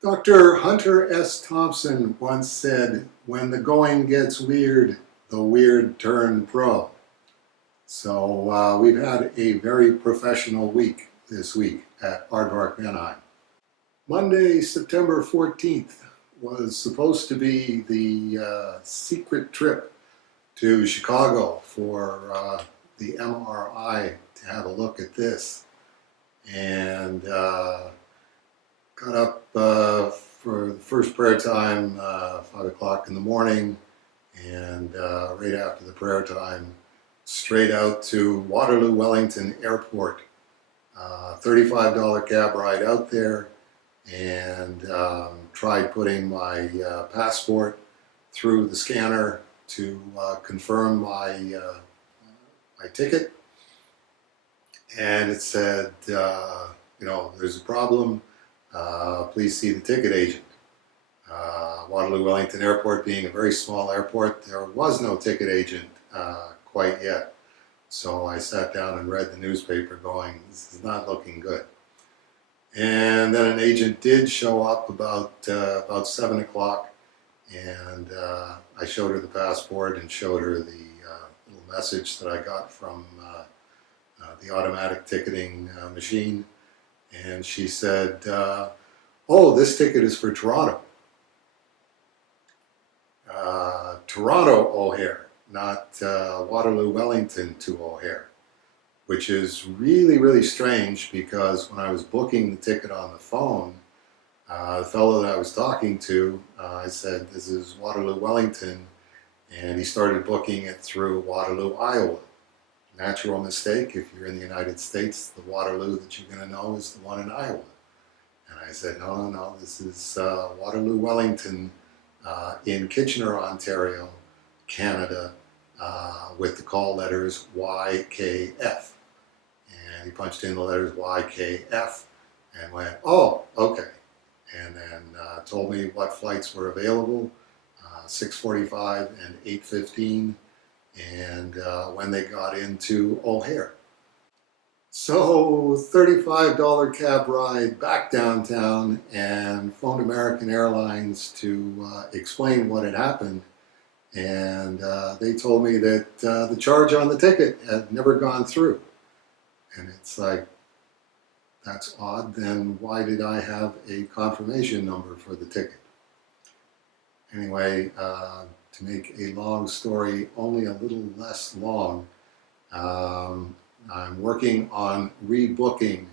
Dr. Hunter S. Thompson once said, when the going gets weird, the weird turn pro. So we've had a very professional week this week at Aardvark Manheim. Monday, September 14th was supposed to be the secret trip to Chicago for the MRI to have a look at this. And got up for the first prayer time, 5 o'clock in the morning, and right after the prayer time, straight out to Waterloo Wellington Airport. $35 cab ride out there, and tried putting my passport through the scanner to confirm my ticket. And it said, there's a problem. Please see the ticket agent. Waterloo Wellington Airport being a very small airport, there was no ticket agent quite yet. So I sat down and read the newspaper going, this is not looking good. And then an agent did show up about 7 o'clock, and I showed her the passport and showed her the little message that I got from the automatic ticketing machine. And she said, oh, this ticket is for Toronto. Toronto O'Hare, not Waterloo Wellington to O'Hare, which is really, really strange because when I was booking the ticket on the phone, the fellow that I was talking to, I said, this is Waterloo Wellington, and he started booking it through Waterloo, Iowa. Natural mistake. If you're in the United States, the Waterloo that you're going to know is the one in Iowa. And I said, no, this is Waterloo Wellington in Kitchener, Ontario, Canada, with the call letters YKF. And he punched in the letters YKF and went, oh, okay. And then told me what flights were available, 6:45 and 8:15. And when they got into O'Hare. So $35 cab ride back downtown, and phoned American Airlines to explain what had happened. And they told me that the charge on the ticket had never gone through. And it's like, that's odd. Then why did I have a confirmation number for the ticket? Anyway, to make a long story only a little less long, I'm working on rebooking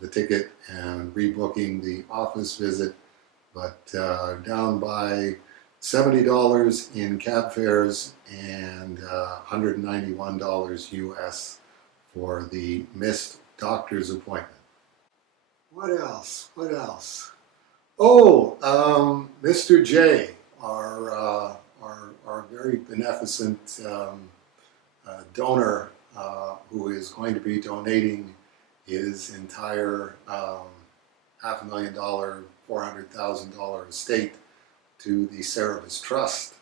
the ticket and rebooking the office visit, but down by $70 in cab fares and $191 US for the missed doctor's appointment. What else? Oh, Mr. J, our very beneficent donor, who is going to be donating his entire $500,000, $400,000 estate to the Cerebus Trust,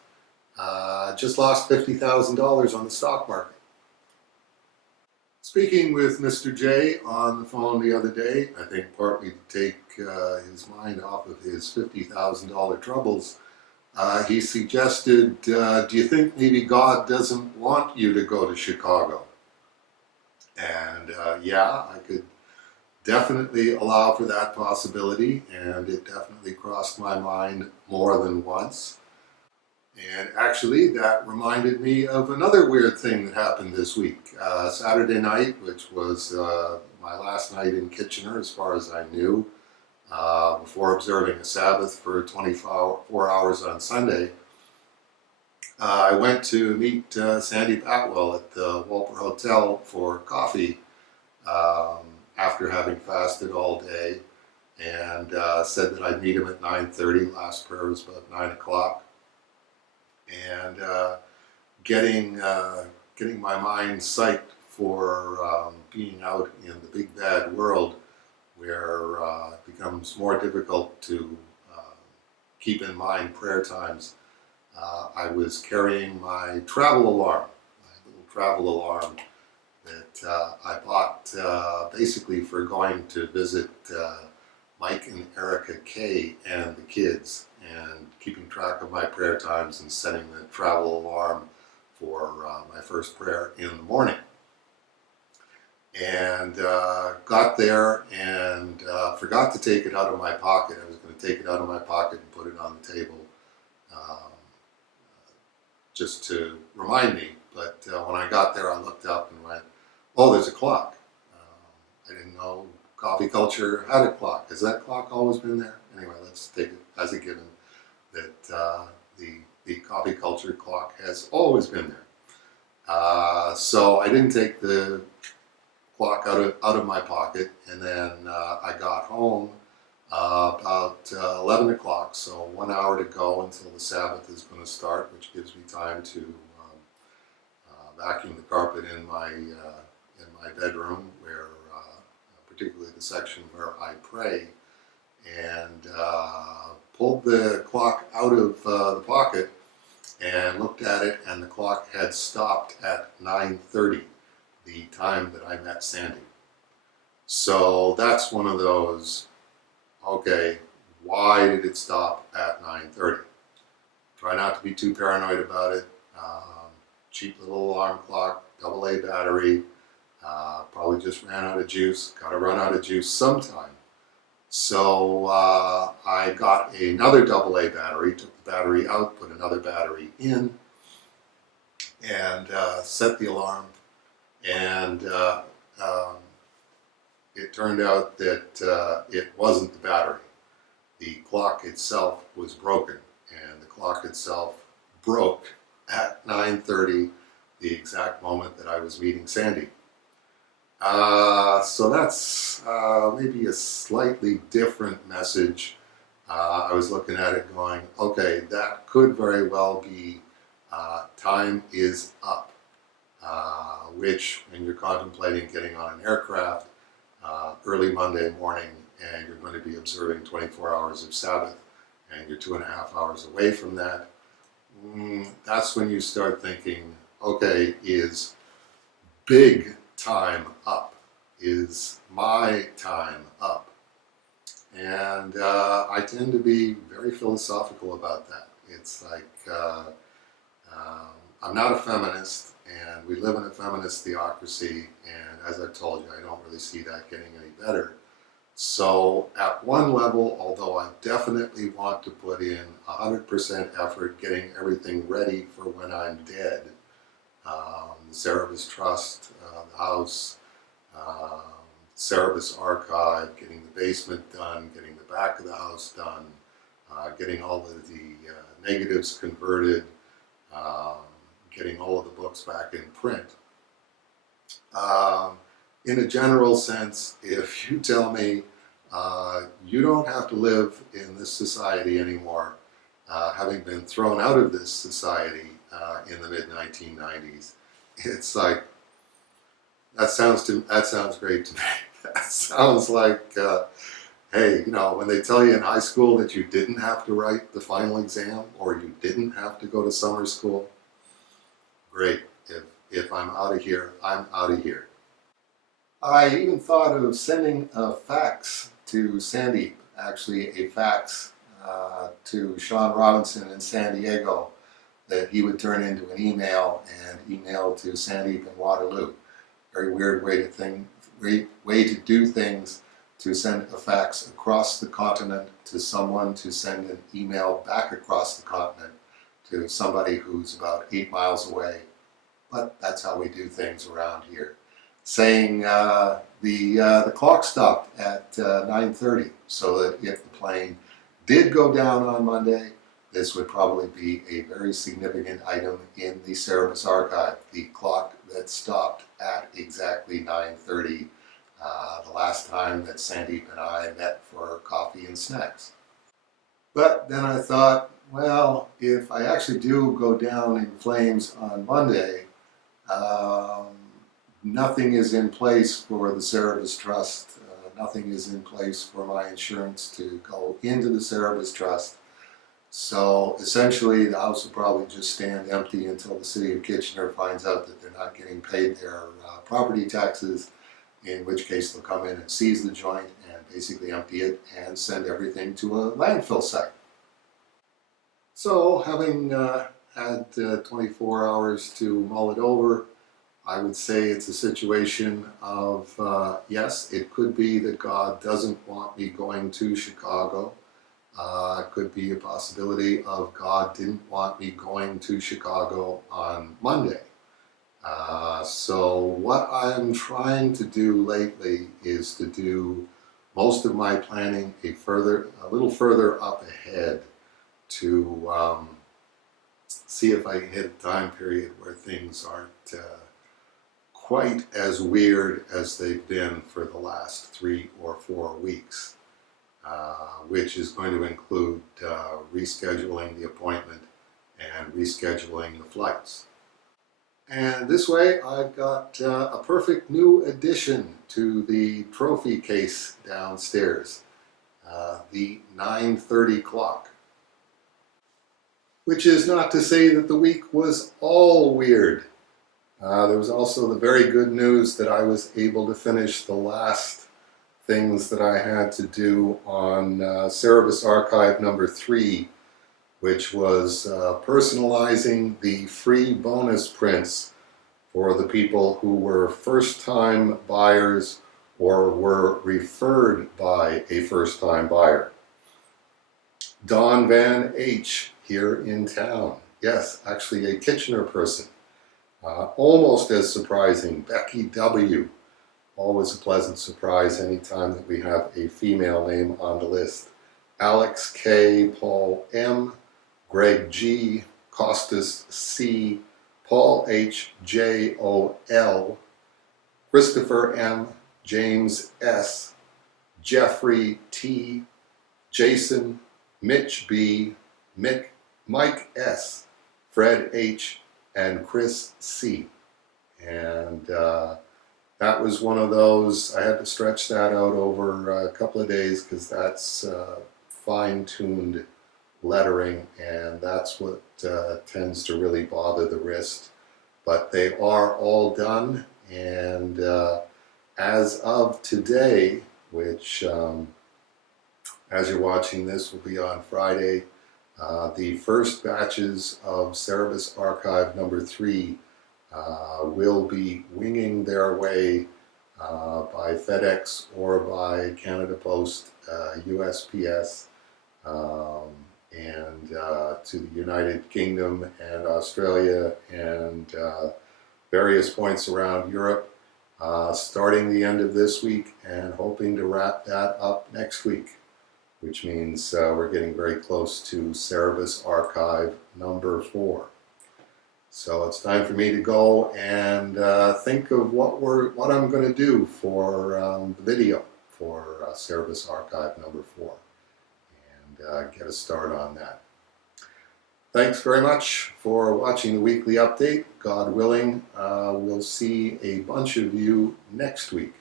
just lost $50,000 on the stock market. Speaking with Mr. J on the phone the other day, I think partly to take his mind off of his $50,000 troubles, he suggested, do you think maybe God doesn't want you to go to Chicago? And yeah, I could definitely allow for that possibility, and it definitely crossed my mind more than once. And actually, that reminded me of another weird thing that happened this week. Saturday night, which was my last night in Kitchener as far as I knew, before observing a Sabbath for 24 hours on Sunday, I went to meet Sandy Patwell at the Walper Hotel for coffee after having fasted all day, and said that I'd meet him at 9:30. Last prayer was about 9 o'clock. And getting my mind psyched for being out in the big bad world, where it becomes more difficult to keep in mind prayer times. I was carrying my travel alarm, my little travel alarm that I bought basically for going to visit Mike and Erica K and the kids, and keeping track of my prayer times and setting the travel alarm for my first prayer in the morning. And got there and forgot to take it out of my pocket. I was going to take it out of my pocket and put it on the table just to remind me. But when I got there, I looked up and went, oh, there's a clock. I didn't know coffee culture had a clock. Has that clock always been there? Anyway, let's take it as a given that the coffee culture clock has always been there. So I didn't take the clock out of my pocket, and then I got home about 11 o'clock, so 1 hour to go until the Sabbath is going to start, which gives me time to vacuum the carpet in my bedroom, where particularly the section where I pray, and pulled the clock out of the pocket and looked at it, and the clock had stopped at 9:30, the time that I met Sandy. So that's one of those, okay, why did it stop at 9:30? Try not to be too paranoid about it. Cheap little alarm clock, AA battery, probably just ran out of juice. Got to run out of juice sometime. So I got another AA battery, took the battery out, put another battery in, and set the alarm. And it turned out that it wasn't the battery. The clock itself was broken, and the clock itself broke at 9:30, the exact moment that I was meeting Sandy. So that's maybe a slightly different message. I was looking at it going, okay, that could very well be time is up, which when you're contemplating getting on an aircraft early Monday morning and you're going to be observing 24 hours of Sabbath and you're 2.5 hours away from that, that's when you start thinking, okay, is big time up? Is my time up? And I tend to be very philosophical about that. It's like, I'm not a feminist, and we live in a feminist theocracy, and as I've told you, I don't really see that getting any better. So at one level, although I definitely want to put in 100% effort getting everything ready for when I'm dead, the Cerebus Trust, the house, Cerebus Archive, getting the basement done, getting the back of the house done, getting all of the negatives converted, getting all of the books back in print. In a general sense, if you tell me you don't have to live in this society anymore, having been thrown out of this society in the mid-1990s, it's like, that sounds great to me. That sounds like, hey, you know, when they tell you in high school that you didn't have to write the final exam or you didn't have to go to summer school, great. If I'm out of here, I'm out of here. I even thought of sending a fax to Sandy, actually a fax to Sean Robinson in San Diego, that he would turn into an email and email to Sandy in Waterloo. Very weird way to do things, to send a fax across the continent to someone, to send an email back across the continent to somebody who's about 8 miles away. But that's how we do things around here. Saying the clock stopped at 9:30, so that if the plane did go down on Monday, this would probably be a very significant item in the Cerebus archive. The clock that stopped at exactly 9:30, the last time that Sandeep and I met for coffee and snacks. But then I thought, well, if I actually do go down in flames on Monday, nothing is in place for the Cerebus Trust. Nothing is in place for my insurance to go into the Cerebus Trust. So essentially, the house will probably just stand empty until the city of Kitchener finds out that they're not getting paid their property taxes, in which case they'll come in and seize the joint and basically empty it and send everything to a landfill site. So having had 24 hours to mull it over, I would say it's a situation of, yes, it could be that God doesn't want me going to Chicago. It could be a possibility of God didn't want me going to Chicago on Monday. So what I'm trying to do lately is to do most of my planning a little further up ahead to see if I can hit a time period where things aren't quite as weird as they've been for the last 3 or 4 weeks, which is going to include rescheduling the appointment and rescheduling the flights. And this way I've got a perfect new addition to the trophy case downstairs, the 9:30 clock. Which is not to say that the week was all weird. There was also the very good news that I was able to finish the last things that I had to do on Cerebus Archive number 3, which was personalizing the free bonus prints for the people who were first-time buyers or were referred by a first-time buyer. Don Van H. here in town. Yes, actually a Kitchener person. Almost as surprising, Becky W. Always a pleasant surprise anytime that we have a female name on the list. Alex K., Paul M., Greg G., Costas C., Paul H. J. O. L., Christopher M., James S., Jeffrey T., Jason, Mitch B., Mike S., Fred H., and Chris C. And that was one of those, I had to stretch that out over a couple of days because that's fine-tuned lettering, and that's what tends to really bother the wrist. But they are all done, and as of today, which as you're watching this will be on Friday, the first batches of Cerebus Archive number 3 will be winging their way by FedEx or by Canada Post, USPS, and to the United Kingdom and Australia and various points around Europe, starting the end of this week and hoping to wrap that up next week, which means we're getting very close to Cerebus Archive number 4. So it's time for me to go and think of what I'm going to do for the video for Cerebus Archive number 4, and get a start on that. Thanks very much for watching the weekly update. God willing, we'll see a bunch of you next week.